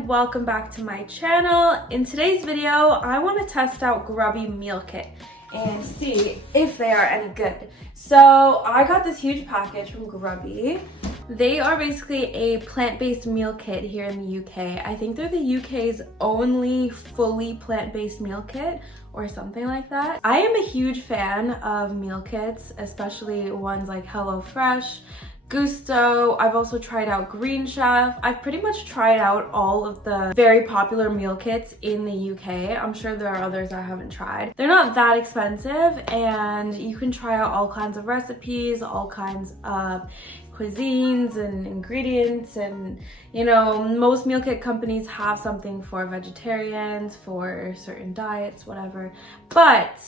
and welcome back to my channel. In today's video, I want to test out Grubby meal kit and see if they are any good. So I got this huge package from Grubby. They are basically a plant-based meal kit here in the UK. I think they're the UK's only fully plant-based meal kit or something like that. I am a huge fan of meal kits, especially ones like HelloFresh, Gusto. I've also tried out Green Chef. I've pretty much tried out all of the very popular meal kits in the UK. I'm sure there are others I haven't tried. They're not that expensive and you can try out all kinds of recipes, all kinds of cuisines and ingredients, and you know, most meal kit companies have something for vegetarians, for certain diets, whatever. But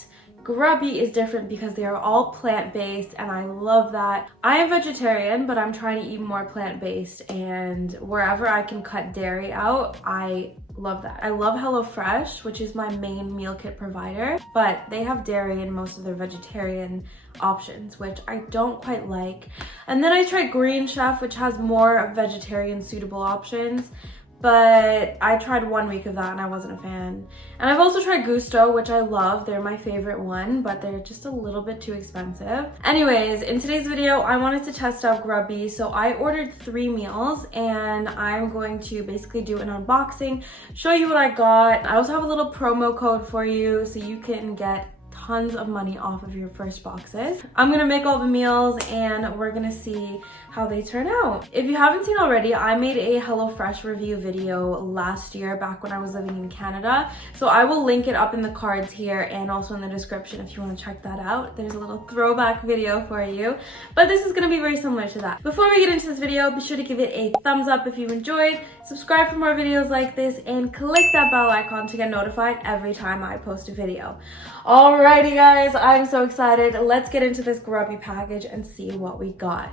Grubby is different because they are all plant-based and I love that. I am vegetarian, but I'm trying to eat more plant-based, and wherever I can cut dairy out, I love that. I love HelloFresh, which is my main meal kit provider, but they have dairy in most of their vegetarian options, which I don't quite like. And then I tried Green Chef, which has more vegetarian suitable options, but I tried 1 week of that and I wasn't a fan. And I've also tried Gusto, which I love. They're my favorite one, but they're just a little bit too expensive. Anyways, in today's video, I wanted to test out Grubby. So I ordered 3 meals and I'm going to basically do an unboxing, show you what I got. I also have a little promo code for you so you can get tons of money off of your first boxes. I'm gonna make all the meals and we're gonna see how they turn out. If you haven't seen already, I made a HelloFresh review video last year back when I was living in Canada. So I will link it up in the cards here and also in the description if you want to check that out. There's a little throwback video for you, but this is gonna be very similar to that. Before we get into this video, be sure to give it a thumbs up if you enjoyed, subscribe for more videos like this, and click that bell icon to get notified every time I post a video. Alrighty guys, I'm so excited. Let's get into this Grubby package and see what we got.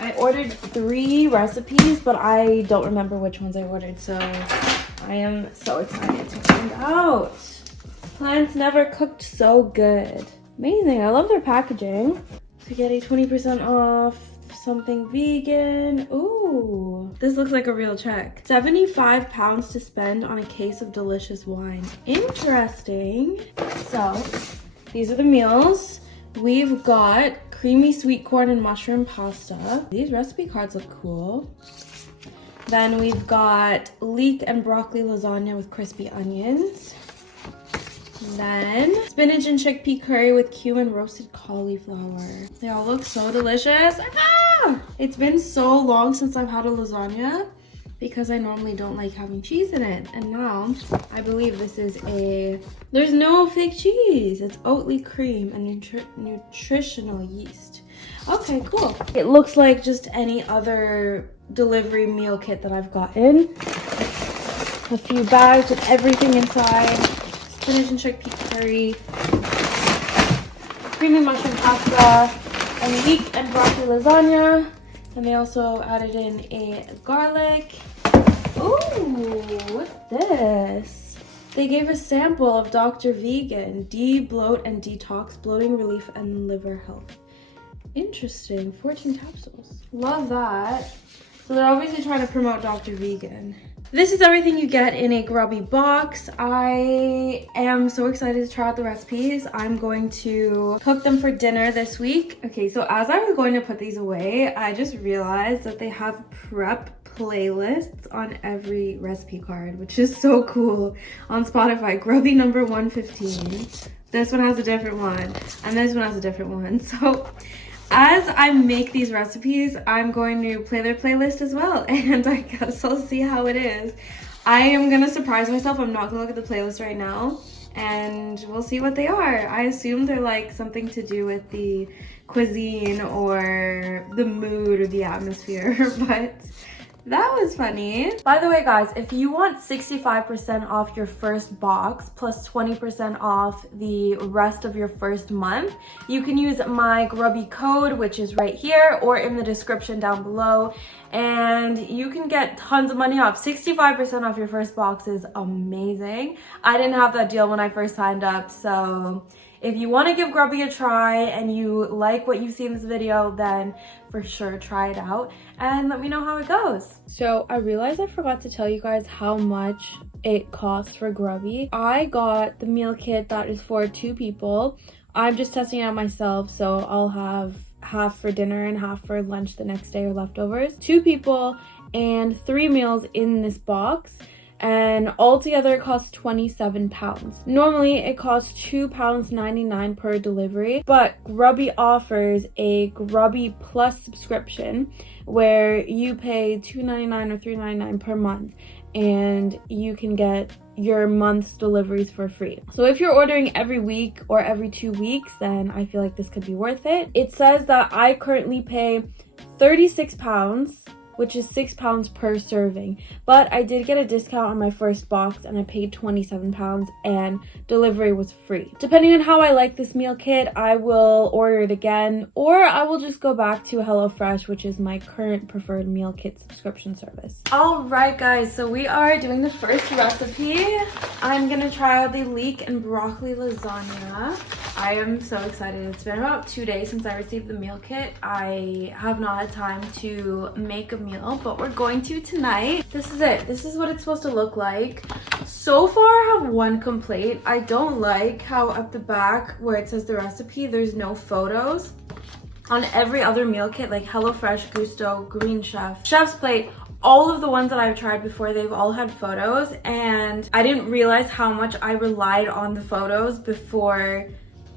I ordered 3 recipes, but I don't remember which ones I ordered, so I am so excited to find out. Plants never cooked so good. Amazing, I love their packaging. To get a 20% off something vegan. Ooh, this looks like a real check. 75 pounds to spend on a case of delicious wine. Interesting. So these are the meals. We've got creamy sweet corn and mushroom pasta. These recipe cards look cool. Then we've got leek and broccoli lasagna with crispy onions. Then spinach and chickpea curry with cumin roasted cauliflower. They all look so delicious. Ah! It's been so long since I've had a lasagna because I normally don't like having cheese in it. And now I believe this is there's no fake cheese. It's Oatly cream and nutritional yeast. Okay, cool. It looks like just any other delivery meal kit that I've gotten. A few bags with everything inside. Spinach and chickpea curry, creamy mushroom pasta, and leek and broccoli lasagna. And they also added in a garlic. Ooh, what's this? They gave a sample of Dr. Vegan, de-bloat and detox, bloating relief and liver health. Interesting, 14 capsules. Love that. So they're obviously trying to promote Dr. Vegan. This is everything you get in a Grubby box. I am so excited to try out the recipes. I'm going to cook them for dinner this week. Okay, so as I was going to put these away, I just realized that they have prep playlists on every recipe card, which is so cool. On Spotify, Grubby number 115. This one has a different one, and this one has a different one. So as I make these recipes, I'm going to play their playlist as well, and I guess I'll see how it is. I am gonna surprise myself. I'm not gonna look at the playlist right now, and we'll see what they are. I assume they're like something to do with the cuisine or the mood or the atmosphere, but that was funny. By the way, guys, if you want 65% off your first box plus 20% off the rest of your first month, you can use my Grubby code, which is right here or in the description down below, and you can get tons of money off. 65% off your first box is amazing. I didn't have that deal when I first signed up, so if you want to give Grubby a try and you like what you see in this video, then for sure try it out and let me know how it goes. So I realized I forgot to tell you guys how much it costs for Grubby. I got the meal kit that is for 2 people. I'm just testing it out myself, so I'll have half for dinner and half for lunch the next day or leftovers. 2 people and 3 meals in this box, and altogether it costs £27. Normally it costs £2.99 per delivery, but Grubby offers a Grubby Plus subscription where you pay $2.99 or $3.99 per month, and you can get your month's deliveries for free. So if you're ordering every week or every 2 weeks, then I feel like this could be worth it. It says that I currently pay £36, which is £6 per serving, but I did get a discount on my first box and I paid £27 and delivery was free. Depending on how I like this meal kit, I will order it again, or I will just go back to HelloFresh, which is my current preferred meal kit subscription service. All right guys, so we are doing the first recipe. I'm gonna try out the leek and broccoli lasagna. I am so excited. It's been about 2 days since I received the meal kit. I have not had time to make a meal, but we're going to tonight. This is it. This is what it's supposed to look like. So far I have one complaint. I don't like how at the back where it says the recipe, there's no photos. On every other meal kit, like HelloFresh, Gusto, Green Chef, Chef's Plate, all of the ones that I've tried before, they've all had photos, and I didn't realize how much I relied on the photos before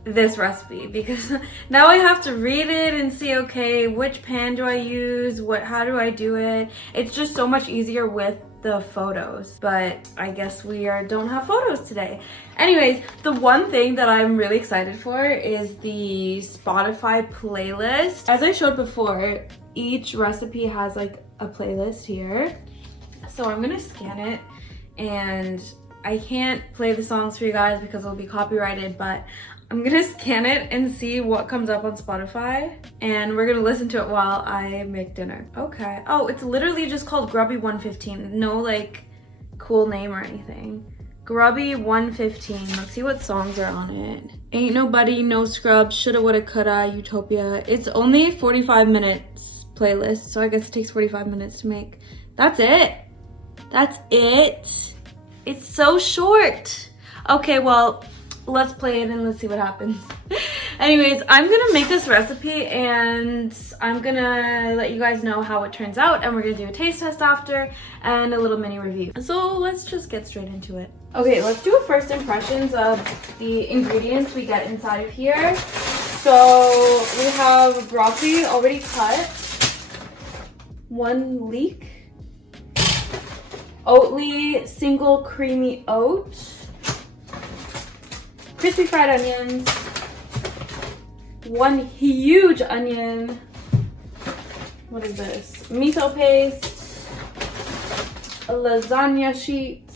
this recipe, because now I have to read it and see, okay, which pan do I use, how do I do it. It's just so much easier with the photos, but I guess we don't have photos today. Anyways, the one thing that I'm really excited for is the Spotify playlist. As I showed before, each recipe has like a playlist here, so I'm gonna scan it, and I can't play the songs for you guys because it'll be copyrighted, but I'm gonna scan it and see what comes up on Spotify, and we're gonna listen to it while I make dinner. Okay. Oh, it's literally just called Grubby 115. No like cool name or anything. Grubby 115. Let's see what songs are on it. Ain't Nobody, No Scrubs, Shoulda Woulda Coulda, Utopia. It's only 45 minutes playlist, so I guess it takes 45 minutes to make. That's it. That's it. It's so short. Okay, well, let's play it and let's see what happens. Anyways, I'm gonna make this recipe and I'm gonna let you guys know how it turns out, and we're gonna do a taste test after and a little mini review. So let's just get straight into it. Okay, let's do a first impressions of the ingredients we get inside of here. So we have broccoli already cut, 1 leek, Oatly single creamy oat, crispy fried onions, 1 huge onion, what is this? Miso paste, a lasagna sheet,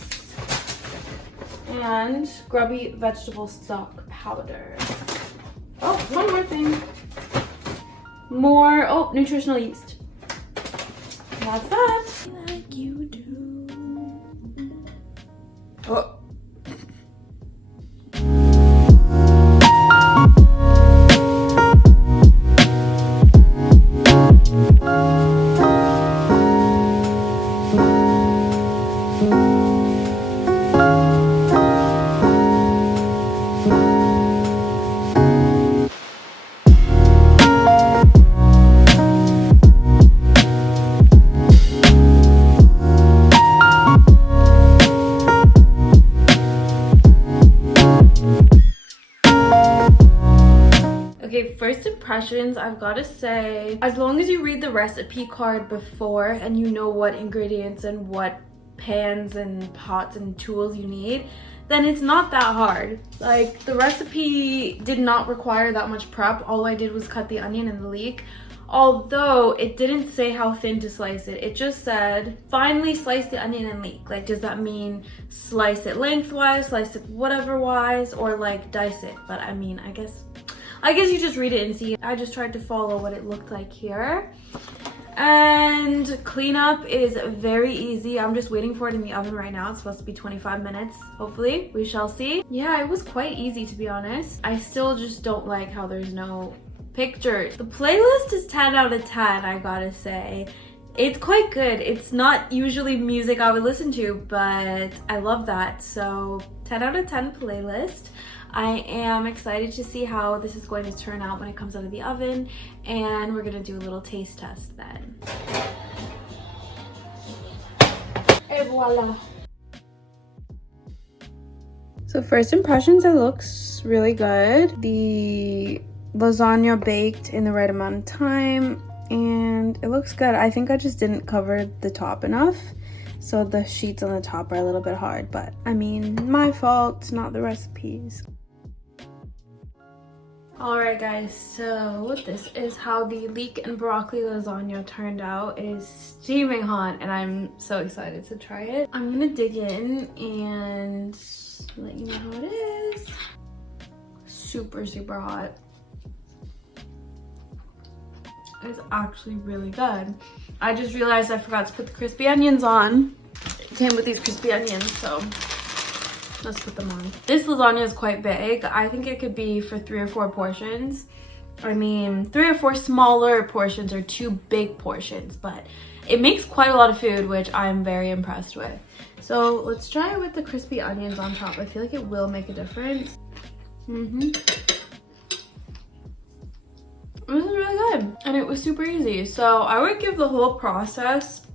and Grubby vegetable stock powder. Oh, one more thing. More, oh, nutritional yeast. That's that. Like you do. Oh. First impressions, I've got to say, as long as you read the recipe card before and you know what ingredients and what pans and pots and tools you need, then it's not that hard. Like, the recipe did not require that much prep. All I did was cut the onion and the leek. Although it didn't say how thin to slice it. It just said, finely slice the onion and leek. Like, does that mean slice it lengthwise, slice it whatever wise, or like dice it? But I mean, I guess you just read it and see. I just tried to follow what it looked like here. And cleanup is very easy. I'm just waiting for it in the oven right now. It's supposed to be 25 minutes, hopefully. We shall see. Yeah, it was quite easy, to be honest. I still just don't like how there's no pictures. The playlist is 10 out of 10, I gotta say. It's quite good. It's not usually music I would listen to, but I love that. So 10 out of 10 playlist. I am excited to see how this is going to turn out when it comes out of the oven, and we're gonna do a little taste test then. Et voila. So first impressions, it looks really good. The lasagna baked in the right amount of time, and it looks good. I think I just didn't cover the top enough, so the sheets on the top are a little bit hard, but I mean, my fault, not the recipes. Alright guys, so this is how the leek and broccoli lasagna turned out. It is steaming hot and I'm so excited to try it. I'm gonna dig in and let you know how it is. Super, super hot. It's actually really good. I just realized I forgot to put the crispy onions on. It came with these crispy onions, so let's put them on. This lasagna is quite big. I think it could be for 3 or 4 portions. I mean, 3 or 4 smaller portions or 2 big portions, but it makes quite a lot of food, which I'm very impressed with. So let's try it with the crispy onions on top. I feel like it will make a difference. This is really good, and it was super easy. So I would give the whole process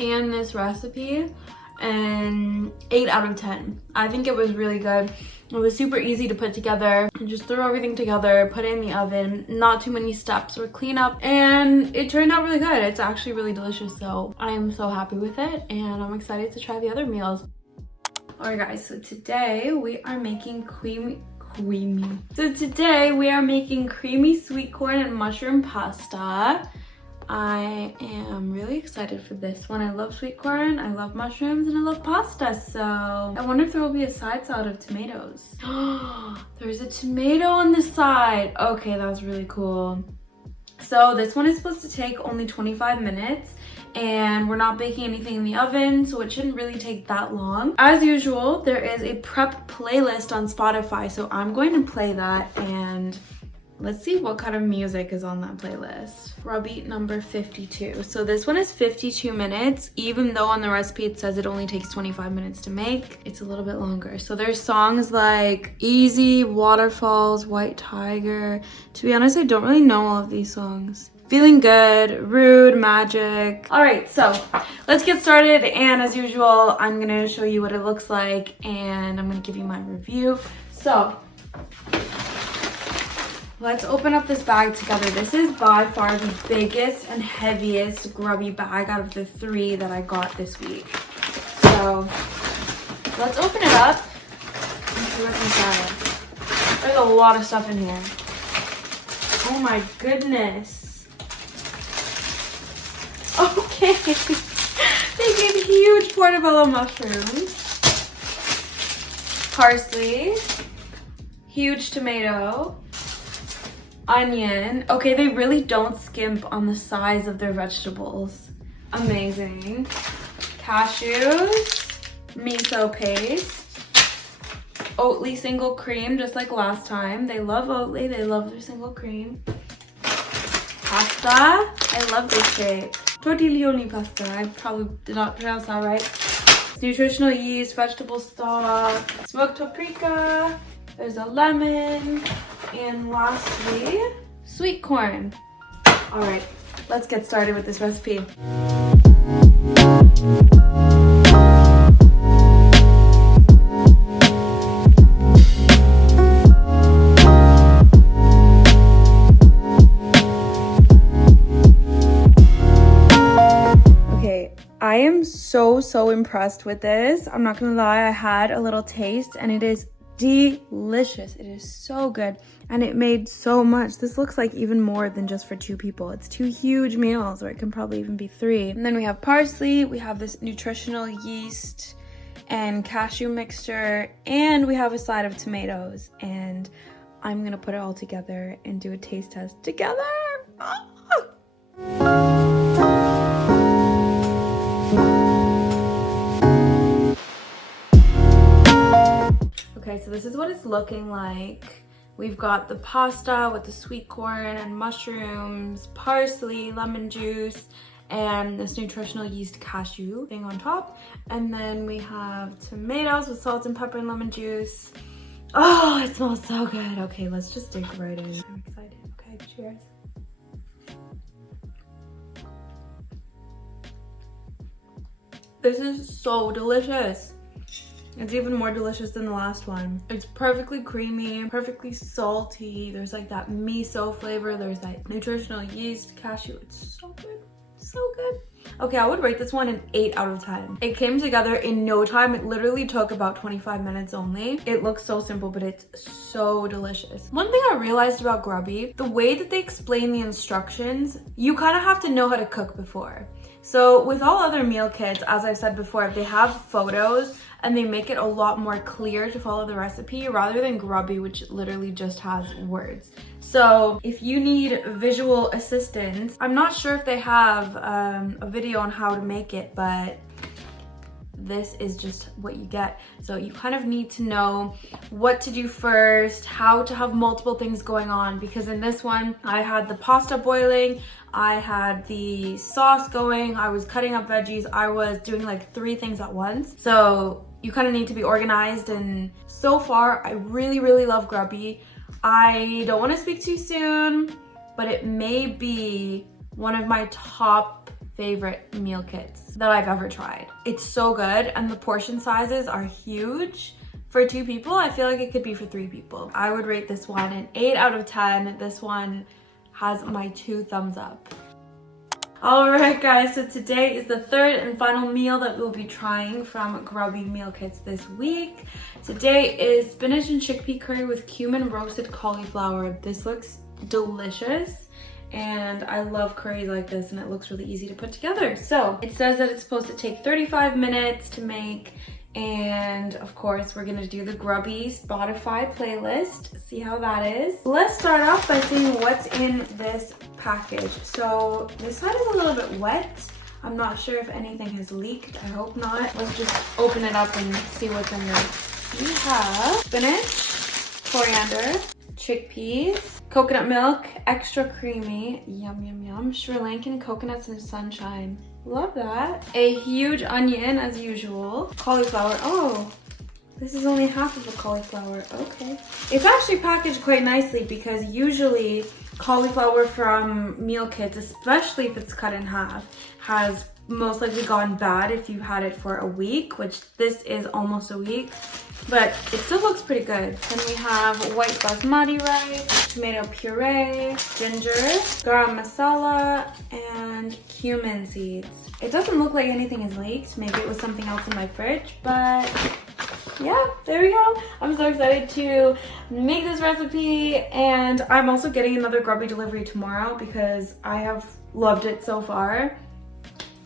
and this recipe an 8 out of 10. I think it was really good. It was super easy to put together. Just throw everything together, put it in the oven, not too many steps or cleanup, and it turned out really good. It's actually really delicious, so I am so happy with it, and I'm excited to try the other meals. Alright guys, so today we are making creamy sweet corn and mushroom pasta. I am really excited for this one. I love sweet corn, I love mushrooms, and I love pasta. So I wonder if there will be a side salad of tomatoes. There's a tomato on the side. Okay, that's really cool. So this one is supposed to take only 25 minutes, and we're not baking anything in the oven, so it shouldn't really take that long. As usual, there is a prep playlist on Spotify, so I'm going to play that, and let's see what kind of music is on that playlist. Grubby number 52. So this one is 52 minutes, even though on the recipe it says it only takes 25 minutes to make. It's a little bit longer. So there's songs like Easy, Waterfalls, White Tiger. To be honest, I don't really know all of these songs. Feeling Good, Rude, Magic. All right, so let's get started. And as usual, I'm gonna show you what it looks like and I'm gonna give you my review. So let's open up this bag together. This is by far the biggest and heaviest Grubby bag out of the 3 that I got this week. So let's open it up and see what's inside. There's a lot of stuff in here. Oh my goodness. Okay. They gave huge portobello mushrooms, parsley, huge tomato, onion. Okay, they really don't skimp on the size of their vegetables. Amazing. Cashews, miso paste, Oatly single cream, just like last time. They love Oatly, they love their single cream. Pasta, I love this shape. Tortiglioni pasta, I probably did not pronounce that right. Nutritional yeast, vegetable stock, smoked paprika, there's a lemon, and lastly, sweet corn. All right, let's get started with this recipe. I am so impressed with this. I'm not gonna lie, I had a little taste and it is delicious. It is so good and it made so much. This looks like even more than just for 2 people. It's 2 huge meals, or it can probably even be 3. And then we have parsley, we have this nutritional yeast and cashew mixture, and we have a side of tomatoes, and I'm gonna put it all together and do a taste test together. Ah! so this is what it's looking like. We've got the pasta with the sweet corn and mushrooms, parsley, lemon juice, and this nutritional yeast cashew thing on top. And then we have tomatoes with salt and pepper and lemon juice. Oh, it smells so good. Okay, let's just dig right in. I'm excited. Okay, cheers. This is so delicious. It's even more delicious than the last one. It's perfectly creamy, perfectly salty. There's like that miso flavor. There's that nutritional yeast cashew. It's so good, so good. Okay, I would rate this one an 8 out of 10. It came together in no time. It literally took about 25 minutes only. It looks so simple, but it's so delicious. One thing I realized about Grubby, the way that they explain the instructions, you kind of have to know how to cook before. So with all other meal kits, as I've said before, they have photos and they make it a lot more clear to follow the recipe rather than Grubby, which literally just has words. So if you need visual assistance, I'm not sure if they have a video on how to make it, but this is just what you get. So you kind of need to know what to do first, how to have multiple things going on, because in this one I had the pasta boiling, I had the sauce going, I was cutting up veggies, I was doing like 3 things at once. So you kind of need to be organized, and so far I really love Grubby. I don't want to speak too soon, but it may be one of my top favorite meal kits that I've ever tried. It's so good, and the portion sizes are huge. For 2 people, I feel like it could be for 3 people. I would rate this one an 8 out of 10. This one has my 2 thumbs up. Alright guys, so today is the 3rd and final meal that we'll be trying from Grubby meal kits this week. Today is spinach and chickpea curry with cumin roasted cauliflower. This looks delicious, and I love curries like this, and it looks really easy to put together. So it says that it's supposed to take 35 minutes to make, and of course we're gonna do the Grubby Spotify playlist, see how that is. Let's start off by seeing what's in this package. So this side is a little bit wet. I'm not sure if anything has leaked. I hope not. Let's just open it up and see what's in there. We have spinach, coriander, chickpeas, coconut milk, extra creamy, yum yum yum, Sri Lankan coconuts and sunshine. Love that. A huge onion as usual. Cauliflower. Oh, this is only half of a cauliflower. Okay. It's actually packaged quite nicely, because usually cauliflower from meal kits, especially if it's cut in half, has most likely gone bad if you had it for a week, which this is almost a week, but it still looks pretty good. Then we have white basmati rice, tomato puree, ginger, garam masala, and cumin seeds. It doesn't look like anything is leaked. Maybe it was something else in my fridge, but yeah, there we go. I'm so excited to make this recipe, and I'm also getting another Grubby delivery tomorrow because I have loved it so far,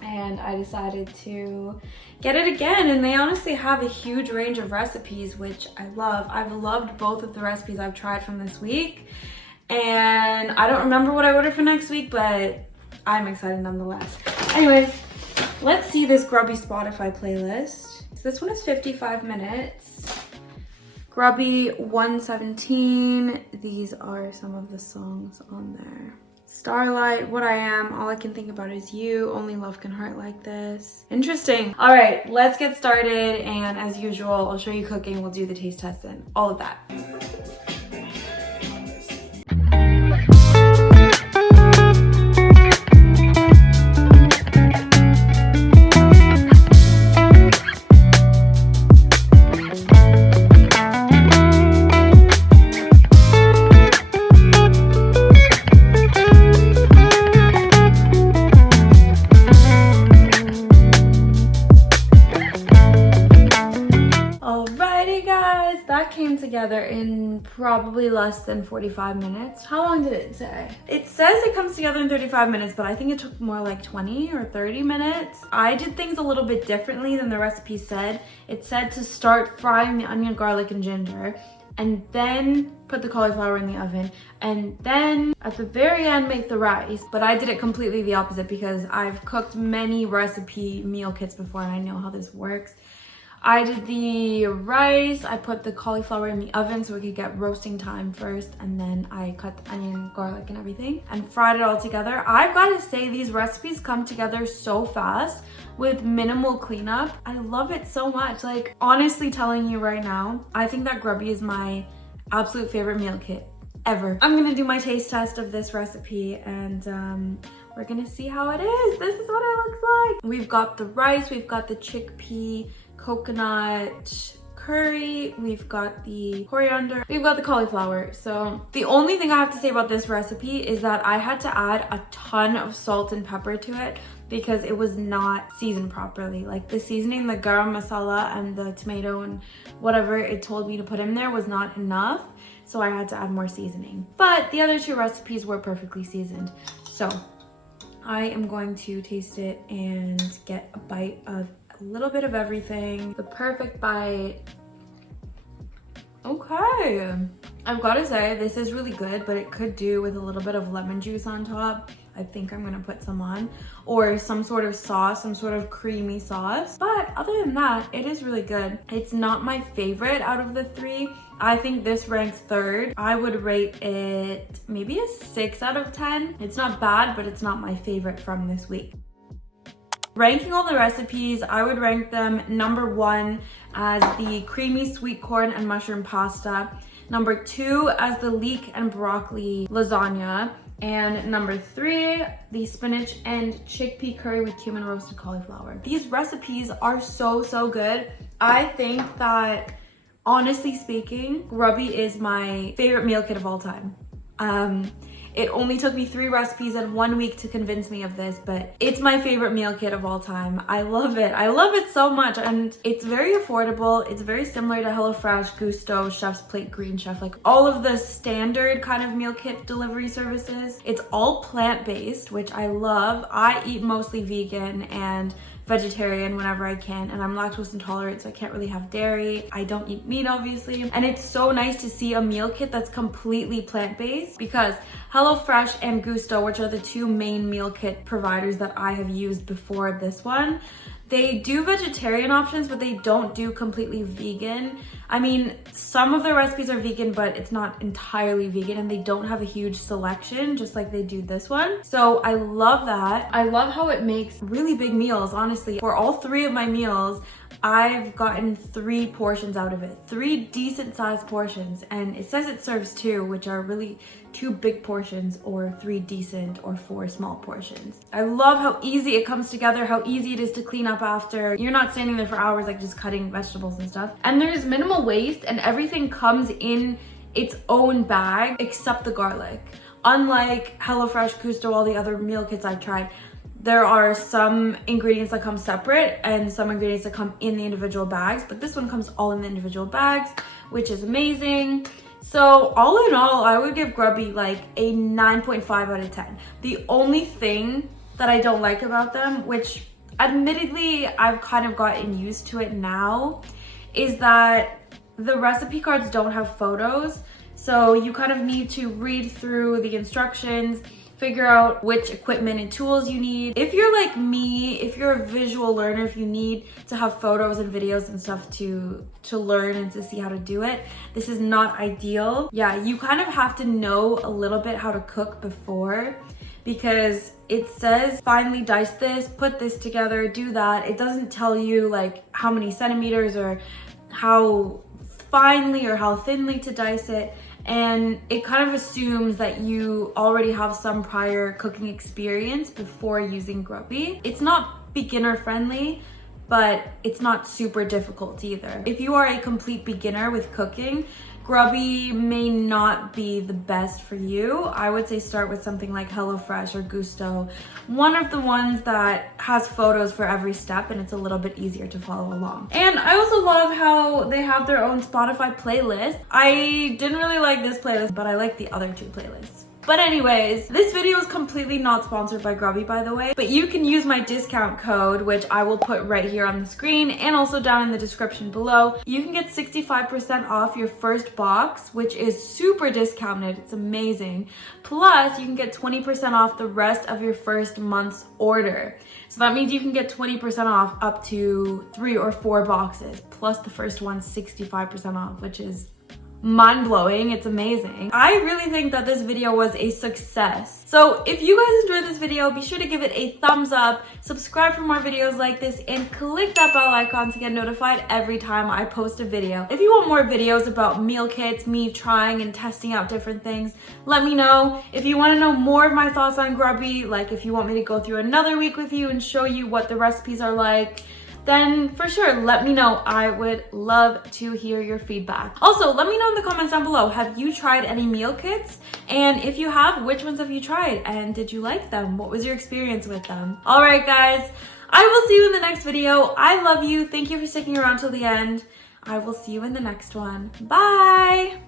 and I decided to get it again. And they honestly have a huge range of recipes, which I love. I've loved both of the recipes I've tried from this week, and I don't remember what I ordered for next week, but I'm excited nonetheless. Anyways, let's see this Grubby Spotify playlist. So this one is 55 minutes. Grubby 117. These are some of the songs on there. Starlight, What I Am, All I Can Think About Is You, Only Love Can Hurt Like This. Interesting. All right, let's get started. And as usual, I'll show you cooking. We'll do the taste test and all of that. Came together in probably less than 45 minutes. How long did it say? It says it comes together in 35 minutes, but I think it took more like 20 or 30 minutes. I did things a little bit differently than the recipe said. It said to start frying the onion, garlic, and ginger, and then put the cauliflower in the oven, and then at the very end make the rice. But I did it completely the opposite because I've cooked many recipe meal kits before and I know how this works. I did the rice. I put the cauliflower in the oven so it could get roasting time first, and then I cut the onion, garlic, and everything and fried it all together. I've got to say, these recipes come together so fast with minimal cleanup. I love it so much. Like, honestly telling you right now, I think that Grubby is my absolute favorite meal kit ever. I'm gonna do my taste test of this recipe, and we're gonna see how it is. This is what it looks like. We've got the rice, we've got the chickpea coconut curry, we've got the coriander, we've got the cauliflower. So the only thing I have to say about this recipe is that I had to add a ton of salt and pepper to it because it was not seasoned properly. Like, the seasoning, the garam masala and the tomato and whatever it told me to put in there was not enough, so I had to add more seasoning. But the other two recipes were perfectly seasoned. So I am going to taste it and get a bite of a little bit of everything. The perfect bite. Okay. I've got to say, this is really good, but it could do with a little bit of lemon juice on top. I think I'm gonna put some on, or some sort of sauce, some sort of creamy sauce. But other than that, it is really good. It's not my favorite out of the three. I think this ranks third. I would rate it maybe a 6 out of 10. It's not bad, but it's not my favorite from this week. Ranking all the recipes, I would rank them number 1 as the creamy sweet corn and mushroom pasta, number 2 as the leek and broccoli lasagna, and number 3, the spinach and chickpea curry with cumin roasted cauliflower. These recipes are so good. I think that, honestly speaking, Grubby is my favorite meal kit of all time. It only took me 3 recipes in 1 week to convince me of this, but it's my favorite meal kit of all time. I love it. I love it so much, and it's very affordable. It's very similar to HelloFresh, Gusto, Chef's Plate, Green Chef, like all of the standard kind of meal kit delivery services. It's all plant-based, which I love. I eat mostly vegan and vegetarian whenever I can, and I'm lactose intolerant, so I can't really have dairy. I don't eat meat, obviously, and it's so nice to see a meal kit that's completely plant-based, because HelloFresh and Gusto, which are the 2 main meal kit providers that I have used before this one, they do vegetarian options, but they don't do completely vegan. I mean, some of their recipes are vegan, but it's not entirely vegan, and they don't have a huge selection, just like they do this one. So I love that. I love how it makes really big meals, honestly. For all 3 of my meals, I've gotten 3 portions out of it, 3 decent sized portions, and it says it serves 2, which are really 2 big portions, or 3 decent, or 4 small portions. I love how easy it comes together, how easy it is to clean up after. You're not standing there for hours like just cutting vegetables and stuff. And there's minimal waste, and everything comes in its own bag except the garlic. Unlike HelloFresh, Gusto, all the other meal kits I've tried, there are some ingredients that come separate and some ingredients that come in the individual bags, but this one comes all in the individual bags, which is amazing. So all in all, I would give Grubby like a 9.5 out of 10. The only thing that I don't like about them, which admittedly I've kind of gotten used to it now, is that the recipe cards don't have photos. So you kind of need to read through the instructions, figure out which equipment and tools you need. If you're like me, if you're a visual learner, if you need to have photos and videos and stuff to learn and to see how to do it, this is not ideal. Yeah, you kind of have to know a little bit how to cook before, because it says finely dice this, put this together, do that. It doesn't tell you like how many centimeters or how finely or how thinly to dice it. And it kind of assumes that you already have some prior cooking experience before using Grubby. It's not beginner friendly, but it's not super difficult either. If you are a complete beginner with cooking, Grubby may not be the best for you. I would say start with something like HelloFresh or Gusto, one of the ones that has photos for every step, and it's a little bit easier to follow along. And I also love how they have their own Spotify playlist. I didn't really like this playlist, but I like the other 2 playlists. But anyways, this video is completely not sponsored by Grubby, by the way, but you can use my discount code, which I will put right here on the screen and also down in the description below. You can get 65% off your first box, which is super discounted. It's amazing. Plus, you can get 20% off the rest of your first month's order. So that means you can get 20% off up to 3 or 4 boxes, plus the first one's 65% off, which is mind-blowing. It's amazing. I really think that this video was a success. So if you guys enjoyed this video, be sure to give it a thumbs up, subscribe for more videos like this, and click that bell icon to get notified every time I post a video. If you want more videos about meal kits, me trying and testing out different things, let me know. If you want to know more of my thoughts on Grubby, like if you want me to go through another week with you and show you what the recipes are like, then for sure, let me know. I would love to hear your feedback. Also, let me know in the comments down below, have you tried any meal kits? And if you have, which ones have you tried? And did you like them? What was your experience with them? All right, guys, I will see you in the next video. I love you. Thank you for sticking around till the end. I will see you in the next one. Bye.